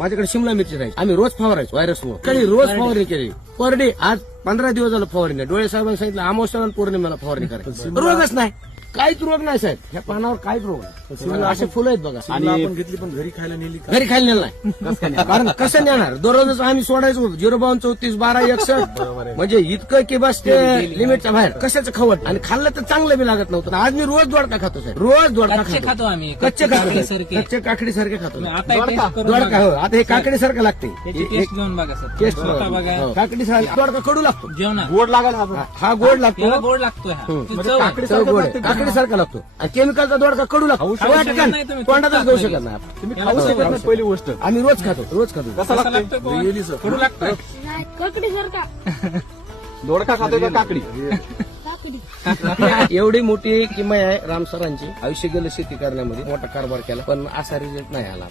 माझ्याकडे शिमला मिरची राहायची, आम्ही रोज फवारायचो व्हायरसमुळे. काही रोज फवारणी केली पर डे. आज 15 दिवस झालं फवारणी नाही. डोळे साहेबांनी सांगितलं अमावस्या आणि पौर्णिमेला फवारणी करायची. रोगच नाही, काहीच रोग नाही साहेब. ह्या पानावर काहीच रोग नाही. असे फुलं आहेत बघा. आणि आपण घेतली पण घरी खायला नेली का? घरी खायला नेलं नाही. कारण कसं नेणार, दररोजच आम्ही सोडायचो 052 34 12 61. म्हणजे इतकं की बस ते लिमिटच्या बाहेर कशाचं खवट. आणि खाल्लं तर चांगलं बी लागत नव्हतं. आज मी रोज दोडका खातो साहेब, रोज दोडका खातो आम्ही कच्चे खातो, काकडीसारखे. कच्चे काकडी सारखे खातो. आता टेस्ट करून दोडका हो, आता हे काकडी सारखं लागते. त्याची टेस्ट घेऊन बघा सर. टेस्ट स्वतः बघा काकडी सारखी. दोडका कडू लागतो, जेवणात गोड लागायला हा गोड लागतो. त्याला गोड लागतोय हा. ती चव आहे. चव गोड आहे. काकडी सारखा लागतो. आणि केमिकलचा दोडका कडू लागतो. वाटकन नाही तुम्ही. तोंडातच घेऊ शकत नाही आपण. तुम्ही खाऊ शकत नाही पहिली गोष्ट. आम्ही रोज खातो, रोज खातो. कसा कसं लागतोय? लागतोय कोण? येली सर. कडू लागतोय. नाही ककडी सारखा दोडका खातोय का काकडी? काकडी. एवढी मोठी किंमत आहे राम सरांची. आयुष्य गेलं शेती करण्यामध्ये, मोठा कारभार केला, पण असा रिझल्ट नाही आला.